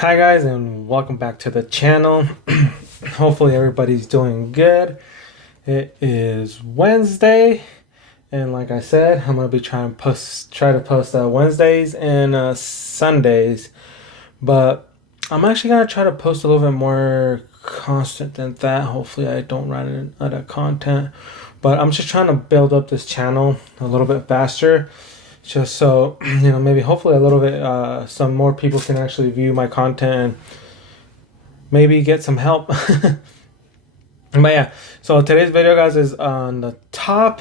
Hi guys, and welcome back to the channel. Hopefully everybody's doing good. It is Wednesday, and like I said, I'm gonna be try to post Wednesdays and Sundays, but I'm actually gonna try to post a little bit more constant than that. Hopefully I don't run out of content, but I'm just trying to build up this channel a little bit faster, just so maybe hopefully a little bit some more people can actually view my content and maybe get some help. But yeah, so today's video, guys, is on the top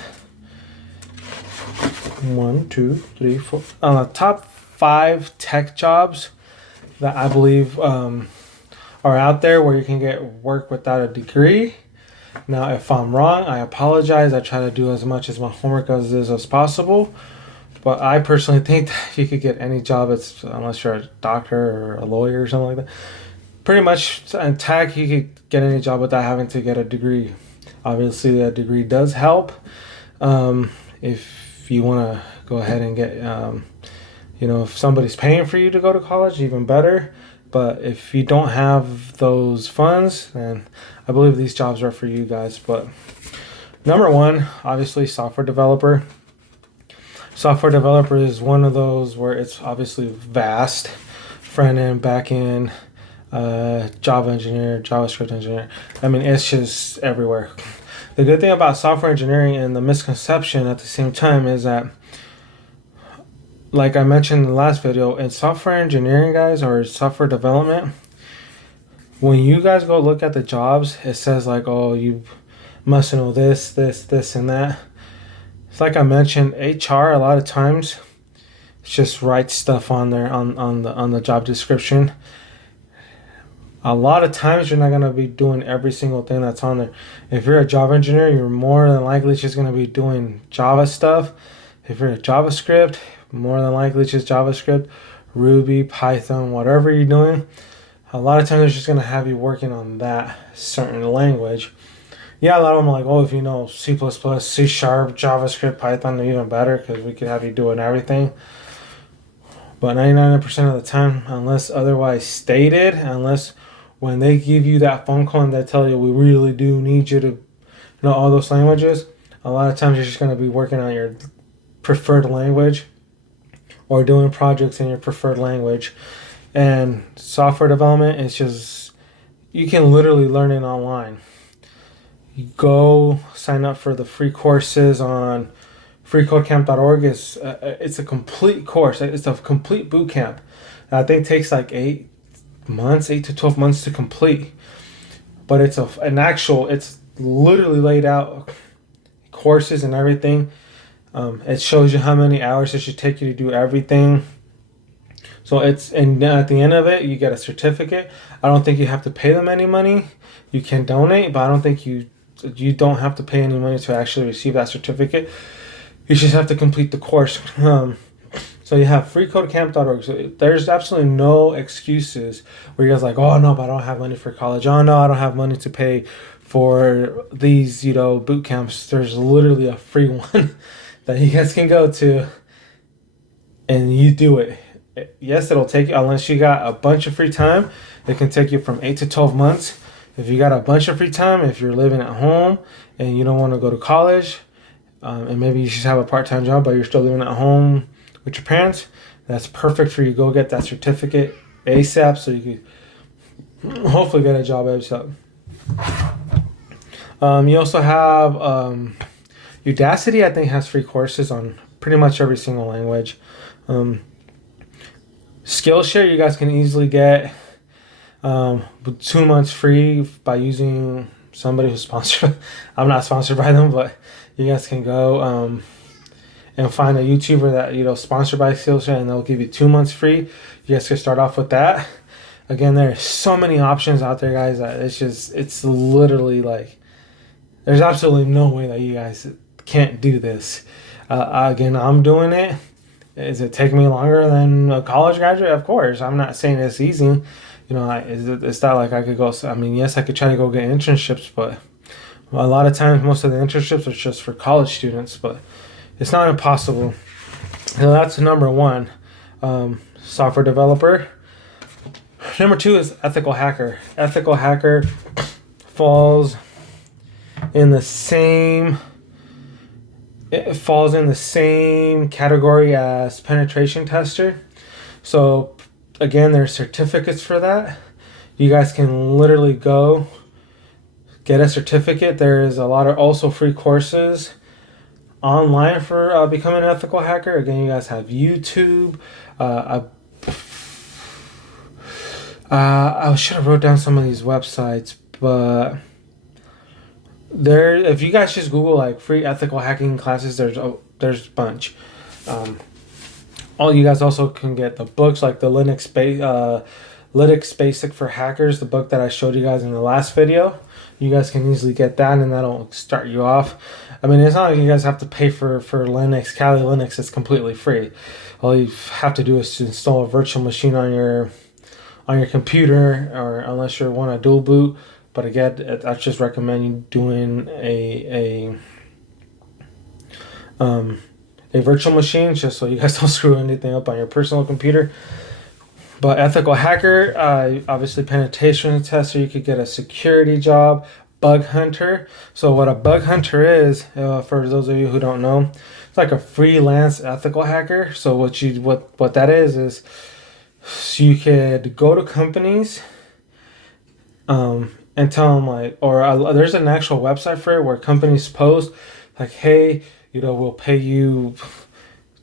top 5 tech jobs that I believe are out there where you can get work without a degree. Now, if I'm wrong, I apologize. I try to do as much as my homework as possible. But I personally think that you could get any job, unless you're a doctor or a lawyer or something like that. Pretty much in tech, you could get any job without having to get a degree. Obviously, a degree does help. If you want to go ahead and get, if somebody's paying for you to go to college, even better. But if you don't have those funds, then I believe these jobs are for you guys. But number one, obviously, software developer. Software developer is one of those where it's obviously vast. Front end, back end, Java engineer, JavaScript engineer. I mean, it's just everywhere. The good thing about software engineering and the misconception at the same time is that, like I mentioned in the last video, in software engineering, guys, or software development, when you guys go look at the jobs, it says like, oh, you must know this, and that. It's like I mentioned, HR a lot of times just write stuff on there on the job description. A lot of times you're not going to be doing every single thing that's on there. If you're a Java engineer, you're more than likely just going to be doing Java stuff. If you're a JavaScript, more than likely it's just JavaScript, Ruby, Python, whatever you're doing. A lot of times it's just going to have you working on that certain language. Yeah, a lot of them are like, oh, if you know C++, C Sharp, JavaScript, Python, they're even better because we could have you doing everything. But 99% of the time, unless otherwise stated, unless when they give you that phone call and they tell you we really do need you to know all those languages, a lot of times you're just going to be working on your preferred language or doing projects in your preferred language. And software development is just, you can literally learn it online. You go sign up for the free courses on freecodecamp.org. It's a complete course. It's a complete boot camp. I think it takes like 8 to 12 months to complete. But it's it's literally laid out courses and everything. It shows you how many hours it should take you to do everything. So and at the end of it, you get a certificate. I don't think you have to pay them any money. You can donate, but I don't think you don't have to pay any money to actually receive that certificate. You just have to complete the course. So you have freecodecamp.org. So there's absolutely no excuses where you guys like, oh no, but I don't have money for college. Oh no, I don't have money to pay for these, boot camps. There's literally a free one that you guys can go to and you do it. Yes, it'll take you, unless you got a bunch of free time, it can take you from 8 to 12 months. If you got a bunch of free time, if you're living at home and you don't want to go to college, and maybe you just have a part-time job, but you're still living at home with your parents, that's perfect for you. Go get that certificate ASAP so you can hopefully get a job ASAP. You also have Udacity, I think, has free courses on pretty much every single language. Skillshare, you guys can easily get 2 months free by using somebody who's sponsored. I'm not sponsored by them, but you guys can go and find a YouTuber that sponsored by Skillshare, and they'll give you 2 months free. You guys can start off with that. Again, there's so many options out there, guys. That it's literally like there's absolutely no way that you guys can't do this. Again, I'm doing it. Is it taking me longer than a college graduate? Of course. I'm not saying it's easy. It's not like I could go. I mean, yes, I could try to go get internships, but a lot of times, most of the internships are just for college students. But it's not impossible. So that's number one. Software developer. Number 2 is ethical hacker. Ethical hacker falls in the same category as penetration tester. So again, there's certificates for that. You guys can literally go get a certificate. There's a lot of also free courses online for becoming an ethical hacker. Again, you guys have YouTube. I should have wrote down some of these websites, but if you guys just Google like free ethical hacking classes, there's a bunch. All you guys also can get the books like the Linux Basic for Hackers, the book that I showed you guys in the last video. You guys can easily get that, and that'll start you off. I mean, it's not like you guys have to pay for Linux. Kali Linux is completely free. All you have to do is to install a virtual machine on your computer, or unless you want a dual boot. But again, I just recommend you doing a virtual machine, just so you guys don't screw anything up on your personal computer. But ethical hacker, obviously penetration tester, you could get a security job, bug hunter. So what a bug hunter is, for those of you who don't know, it's like a freelance ethical hacker. So what that is you could go to companies, and tell them there's an actual website for it where companies post like, hey, we'll pay you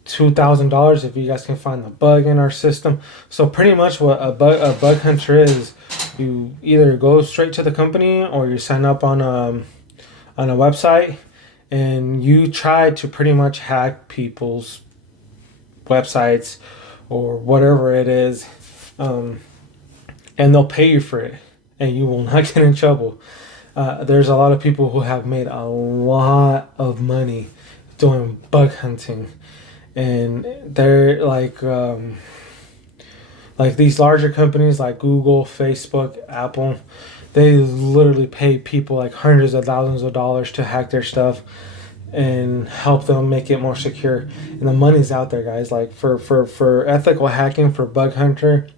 $2,000 if you guys can find the bug in our system. So pretty much what a bug hunter is, you either go straight to the company or you sign up on a website and you try to pretty much hack people's websites or whatever it is, and they'll pay you for it and you will not get in trouble. There's a lot of people who have made a lot of money doing bug hunting. And they're like these larger companies like Google, Facebook, Apple, they literally pay people like hundreds of thousands of dollars to hack their stuff and help them make it more secure. And the money's out there, guys. Like for ethical hacking, for bug hunter,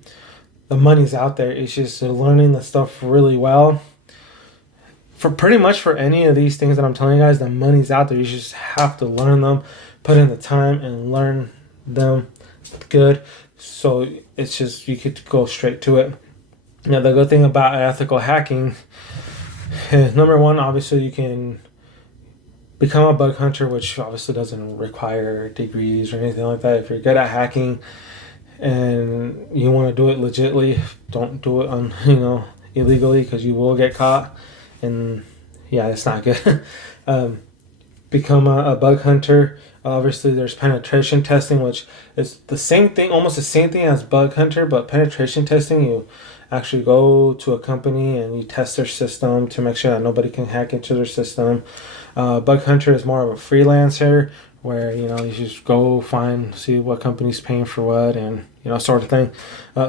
the money's out there. It's just learning the stuff really well. For pretty much for any of these things that I'm telling you guys, the money's out there. You just have to learn them, put in the time and learn them good. So it's just, you could go straight to it. Now, the good thing about ethical hacking is, number one, obviously you can become a bug hunter, which obviously doesn't require degrees or anything like that. If you're good at hacking and you want to do it legitly, don't do it illegally, because you will get caught. And yeah, it's not good. Become a bug hunter. Obviously, there's penetration testing, which is the same thing, almost the same thing as bug hunter, but penetration testing, you actually go to a company and you test their system to make sure that nobody can hack into their system. Bug hunter is more of a freelancer, where you just go see what company's paying for what, and sort of thing.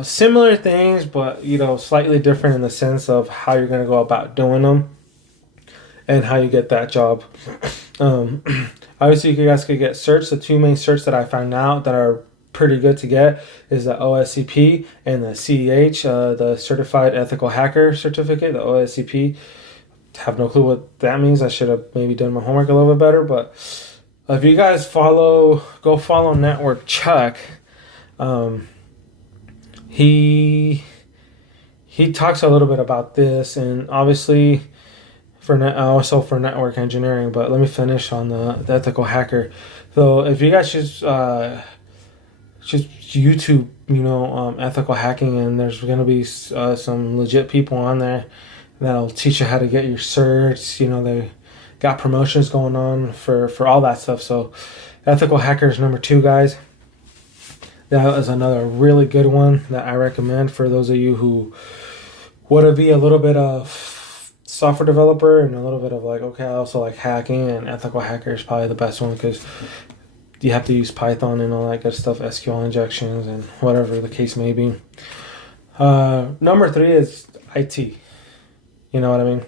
Similar things, but slightly different in the sense of how you're going to go about doing them and how you get that job. Obviously, you guys could get certs. The two main certs that I found out that are pretty good to get is the OSCP and the CEH, the Certified Ethical Hacker Certificate. The OSCP, have no clue what that means. I should have maybe done my homework a little bit better. But if you guys go follow Networkchuck. He talks a little bit about this, and obviously also for network engineering. But let me finish on the ethical hacker. So if you guys just YouTube, ethical hacking, and there's gonna be some legit people on there that'll teach you how to get your certs. They got promotions going on for all that stuff. So ethical hackers number 2, guys. That is another really good one that I recommend for those of you who want to be a little bit of software developer and a little bit of I also like hacking, and ethical hacker is probably the best one because you have to use Python and all that good stuff, SQL injections and whatever the case may be. Number 3 is IT. You know what I mean?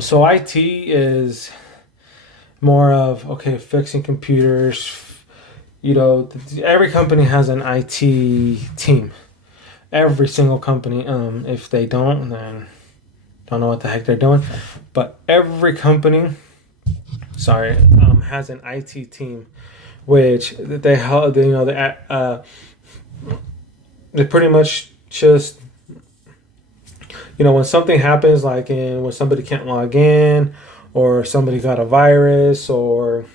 So IT is more of, fixing computers. Every company has an IT team, Every single company. If they don't, then don't know what the heck they're doing. But every company, sorry, has an IT team, which they help. They pretty much just, when something happens, like when somebody can't log in, or somebody got a virus, or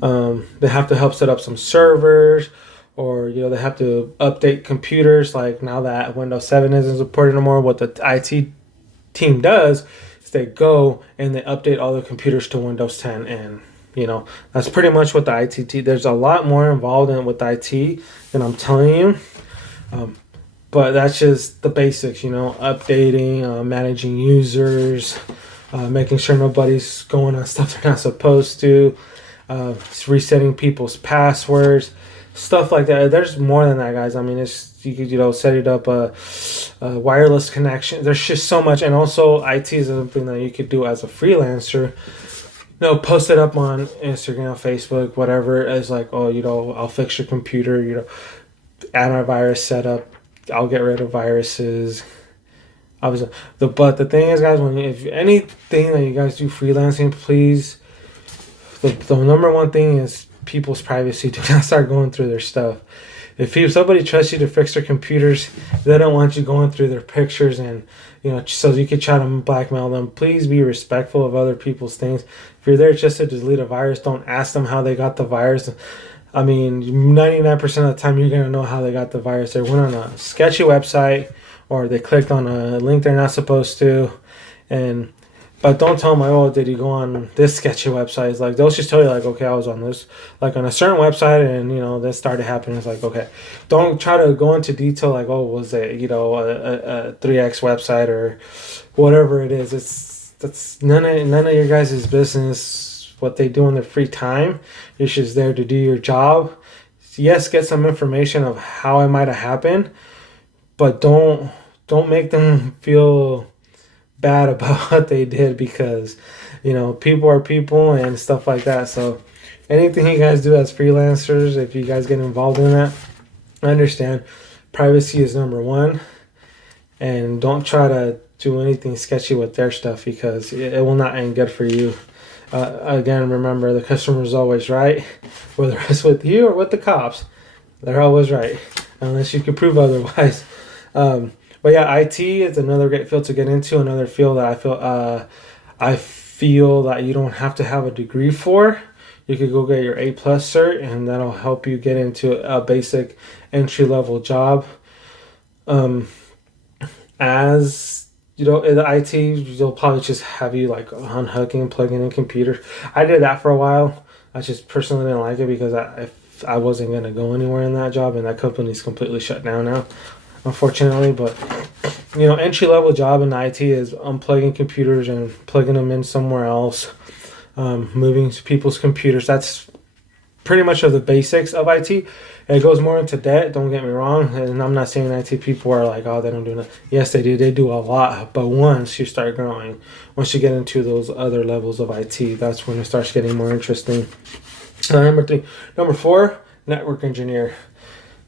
they have to help set up some servers, or they have to update computers. Like now that Windows 7 isn't supported anymore, what the IT team does is they go and they update all the computers to Windows 10, and that's pretty much what the IT team. There's a lot more involved in with IT than I'm telling you. But that's just the basics, updating, managing users, making sure nobody's going on stuff they're not supposed to, resetting people's passwords, stuff like that. There's more than that, guys. I mean, you could set it up a wireless connection. There's just so much, and also IT is something that you could do as a freelancer. Post it up on Instagram, Facebook, whatever. As like, I'll fix your computer. Antivirus setup. I'll get rid of viruses. Obviously, but the thing is, guys, if anything that you guys do freelancing, please, the number one thing is people's privacy. Do not start going through their stuff. If somebody trusts you to fix their computers, they don't want you going through their pictures, and so you could try to blackmail them. Please be respectful of other people's things. If you're there just to delete a virus, don't ask them how they got the virus. I mean, 99% of the time you're going to know how they got the virus. They went on a sketchy website, or they clicked on a link they're not supposed to. But don't tell them, did you go on this sketchy website? It's like, they'll just tell you, like, okay, I was on this, like on a certain website, and, this started happening. It's like, okay, don't try to go into detail, like, was it, a 3X website or whatever it is. That's none of your guys' business. What they do in their free time. You're just there to do your job. Yes, get some information of how it might have happened, but don't make them feel bad about what they did, because people are people and stuff like that. So anything you guys do as freelancers, if you guys get involved in that, I understand privacy is number one, and don't try to do anything sketchy with their stuff, because it will not end good for you. Again, remember, the customer is always right, whether it's with you or with the cops. They're always right, unless you can prove otherwise. But yeah, IT is another great field to get into. Another field that I feel that you don't have to have a degree for. You could go get your A+ cert, and that'll help you get into a basic entry-level job. As in the IT, they'll probably just have you like unhooking and plugging in computers. I did that for a while. I just personally didn't like it, because I wasn't going to go anywhere in that job, and that company's completely shut down now, unfortunately. But, entry-level job in IT is unplugging computers and plugging them in somewhere else, moving people's computers. That's pretty much of the basics of IT. It goes more into debt, don't get me wrong, and I'm not saying IT people are like, they don't do nothing. Yes, they do. They do a lot, but once you start growing, once you get into those other levels of IT, that's when it starts getting more interesting. Number 4, network engineer.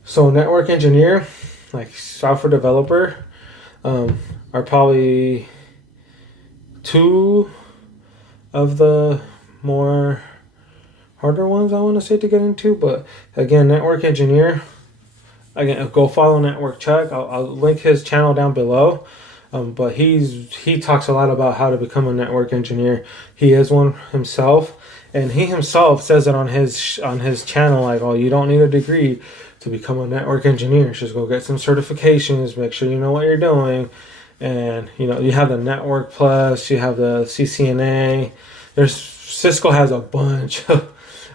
So network engineer, like software developer, are probably two of the more harder ones I want to say to get into. But again, network engineer, again, go follow Networkchuck. I'll link his channel down below. But he talks a lot about how to become a network engineer. He is one himself, and he himself says it on his channel, like, you don't need a degree to become a network engineer. Just go get some certifications, make sure you know what you're doing. And you have the Network Plus, you have the CCNA. Cisco has a bunch of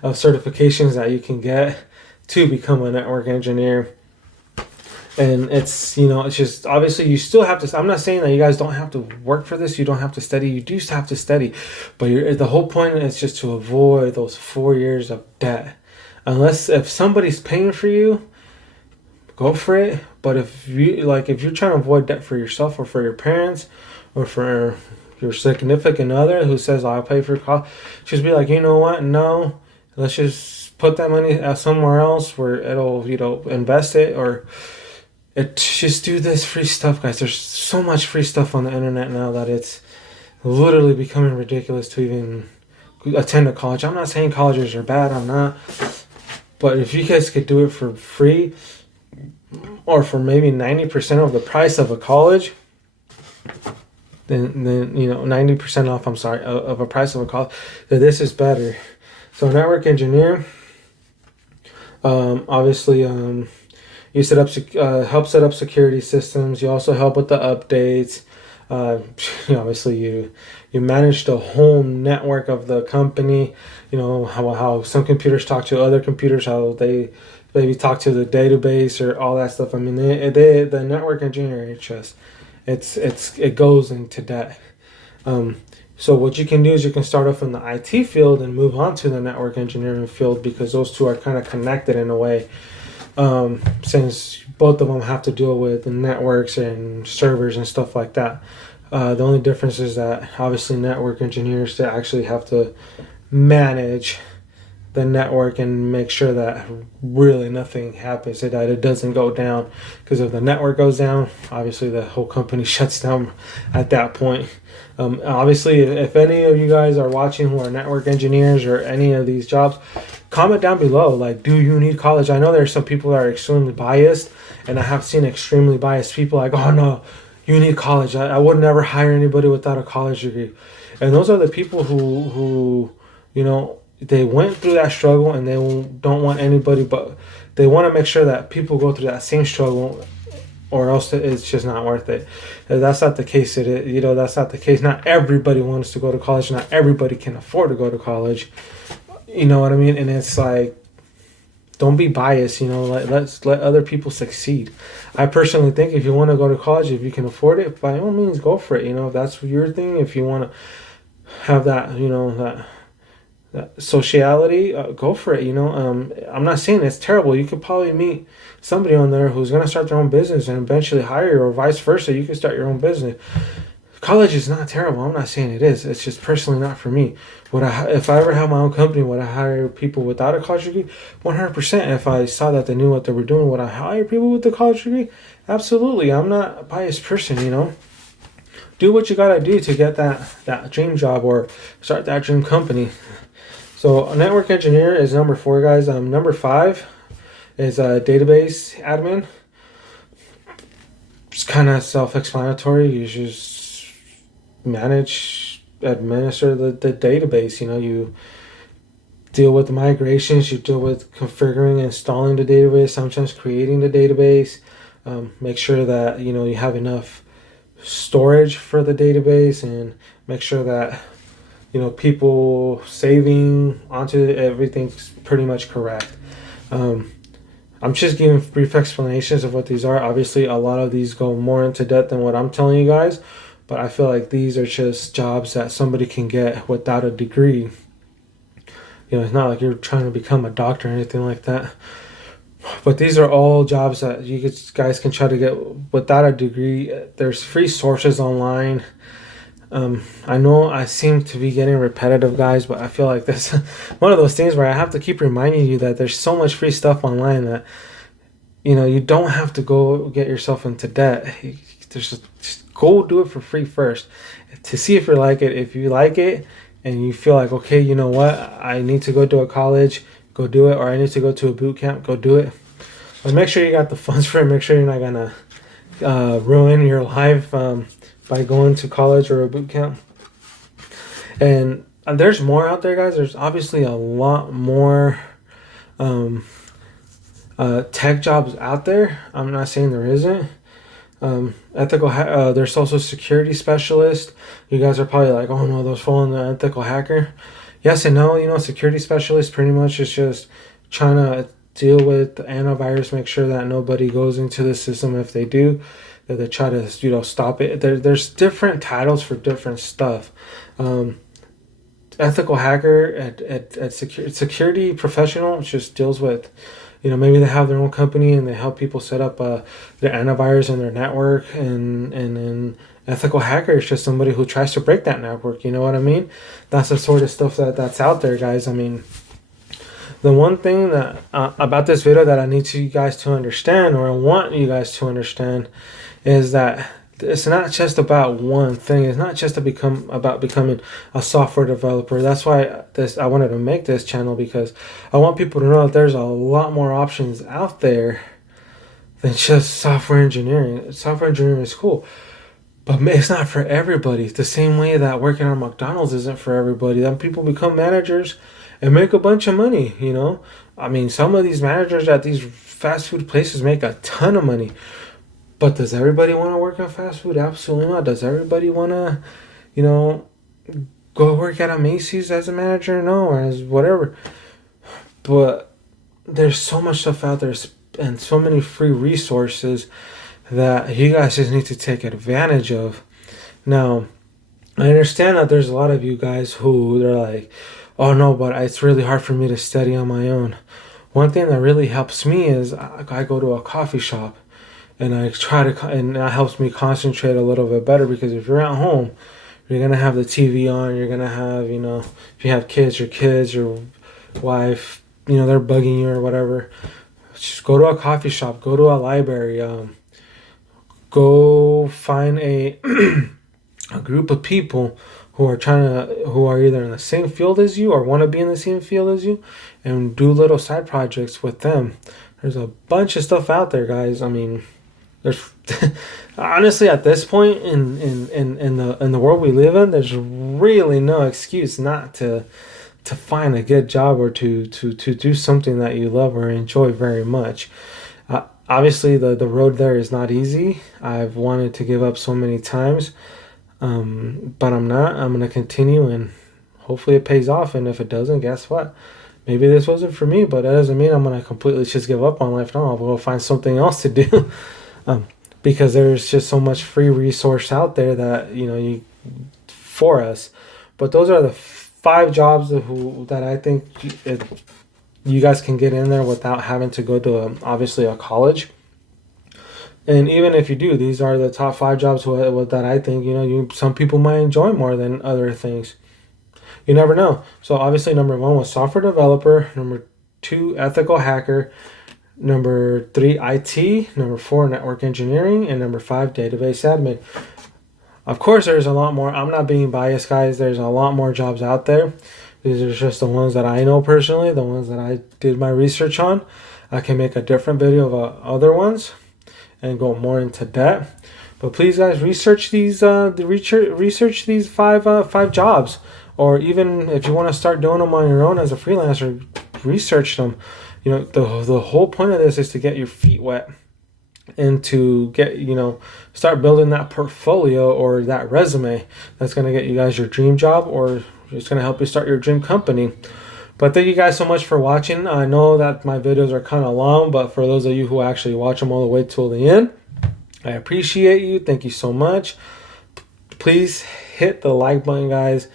certifications that you can get to become a network engineer. And it's just, obviously you still have to, I'm not saying that you guys don't have to work for this, you don't have to study, you do have to study, but the whole point is just to avoid those 4 years of debt. If somebody's paying for you, go for it. But if you're trying to avoid debt for yourself or for your parents or for your significant other who says, I'll pay for your college, just be like, you know what, no, let's just put that money somewhere else where it'll invest it, or just do this free stuff, guys. There's so much free stuff on the internet now that it's literally becoming ridiculous to even attend a college. I'm not saying colleges are bad. I'm not. But if you guys could do it for free, or for maybe 90% of the price of a college, then 90% off. I'm sorry, of a price of a college. Then this is better. So network engineer. Obviously, you set up help set up security systems. You also help with the updates. Obviously you manage the whole network of the company. You know how some computers talk to other computers, how they maybe talk to the database or all that stuff. I mean, the network engineering it goes into that. So what you can do is you can start off in the IT field and move on to the network engineering field, because those two are kind of connected in a way. Since both of them have to deal with the networks and servers and stuff like that. The only difference is that obviously network engineers, they actually have to manage the network and make sure that really nothing happens, so that it doesn't go down. Because if the network goes down, obviously the whole company shuts down at that point. Obviously, if any of you guys are watching who are network engineers or any of these jobs, comment down below. Like, do you need college? I know there's some people that are extremely biased, and I have seen extremely biased people like, oh no, you need college. I would never hire anybody without a college degree. And those are the people who they went through that struggle, and they don't want anybody, but they want to make sure that people go through that same struggle, or else it's just not worth it. If that's not the case. That's not the case. Not everybody wants to go to college. Not everybody can afford to go to college. You know what I mean? And it's like, don't be biased. Let's let other people succeed. I personally think if you want to go to college, if you can afford it, by all means, go for it. If that's your thing, if you want to have that, that sociality, go for it. I'm not saying it's terrible. You could probably meet somebody on there who's going to start their own business and eventually hire you, or vice versa. You can start your own business. College is not terrible. I'm not saying it is. It's just personally not for me. If I ever have my own company, would I hire people without a college degree? 100%. If I saw that they knew what they were doing, would I hire people with a college degree? Absolutely. I'm not a biased person. Do what you gotta do to get that dream job or start that dream company. So a network engineer is number 4, guys. Number 5 is a database admin. It's kind of self-explanatory. You just administer the database. You deal with the migrations, you deal with configuring, installing the database, sometimes creating the database. Make sure that you have enough storage for the database, and make sure that people saving onto everything's pretty much correct. I'm just giving brief explanations of what these are. Obviously, a lot of these go more into depth than what I'm telling you guys, but I feel like these are just jobs that somebody can get without a degree. It's not like you're trying to become a doctor or anything like that. But these are all jobs that you guys can try to get without a degree. There's free sources online. I know I seem to be getting repetitive, guys, but I feel like this one of those things where I have to keep reminding you that there's so much free stuff online that you don't have to go get yourself into debt. Just go do it for free first to see if you like it. If you like it and you feel like, okay, you know what, I need to go to a college, go do it, or I need to go to a boot camp, go do it. But make sure you got the funds for it. Make sure you're not gonna ruin your life by going to college or a boot camp. And there's more out there, guys. There's obviously a lot more tech jobs out there. I'm not saying there isn't. There's also security specialist. You guys are probably like, oh no, those fall in the ethical hacker. Yes and no. Security specialist pretty much is just trying to deal with the antivirus, make sure that nobody goes into the system. If they do, that they try to stop it. There's different titles for different stuff. Ethical hacker at security professional just deals with, maybe they have their own company and they help people set up their antivirus and their network, and then ethical hacker is just somebody who tries to break that network. You know what I mean? That's the sort of stuff that's out there, guys. I mean, The one thing that about this video that I need you guys to understand, or I want you guys to understand, is that it's not just about one thing. It's not just about becoming a software developer. That's why I wanted to make this channel, because I want people to know that there's a lot more options out there than just software engineering. Software engineering is cool, but it's not for everybody. It's the same way that working on McDonald's isn't for everybody. Then people become managers and make a bunch of money, you know? I mean, some of these managers at these fast food places make a ton of money. But does everybody want to work on fast food? Absolutely not. Does everybody want to, you know, go work at a Macy's as a manager? No, or as whatever. But there's so much stuff out there and so many free resources that you guys just need to take advantage of. Now, I understand that there's a lot of you guys who they're like, oh no, but it's really hard for me to study on my own. One thing that really helps me is I go to a coffee shop and I try to, and that helps me concentrate a little bit better, because if you're at home, you're going to have the TV on, you're going to have, you know, if you have kids, your wife, you know, they're bugging you or whatever. Just go to a coffee shop, go to a library, go find a a group of people who are either in the same field as you or want to be in the same field as you, and do little side projects with them. There's a bunch of stuff out there, guys. I mean, there's honestly, at this point in the world we live in, there's really no excuse not to find a good job, or to do something that you love or enjoy very much. Obviously, the road there is not easy. I've wanted to give up so many times, but I'm not. I'm going to continue, and hopefully it pays off. And if it doesn't, guess what? Maybe this wasn't for me, but that doesn't mean I'm going to completely just give up on life. No, I'll go find something else to do. Because there's just so much free resource out there that, you know, for us. But those are the 5 jobs that I think you guys can get in there without having to go to obviously a college. And even if you do, these are the top 5 jobs that I think, you know, some people might enjoy more than other things. You never know. So obviously number 1 was software developer, number 2 ethical hacker, number 3 IT, number 4 network engineering, and number 5 database admin. Of course, there's a lot more. I'm not being biased, guys. There's a lot more jobs out there. These are just the ones that I know personally, the ones that I did my research on. I can make a different video of other ones and go more into depth. But please, guys, research these research these 5 jobs, or even if you want to start doing them on your own as a freelancer, research them. You know, the whole point of this is to get your feet wet and to get, you know, start building that portfolio or that resume that's going to get you guys your dream job, or it's going to help you start your dream company. But thank you guys so much for watching. I know that my videos are kind of long, but for those of you who actually watch them all the way till the end, I appreciate you. Thank you so much. Please hit the like button, guys,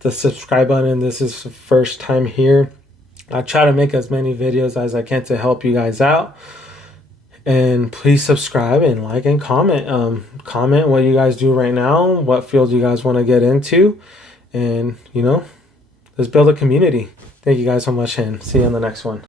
the subscribe button. This is the first time here. I try to make as many videos as I can to help you guys out. And please subscribe and like and comment. Comment what you guys do right now, what field you guys want to get into. And, you know, let's build a community. Thank you guys so much, and see you on the next one.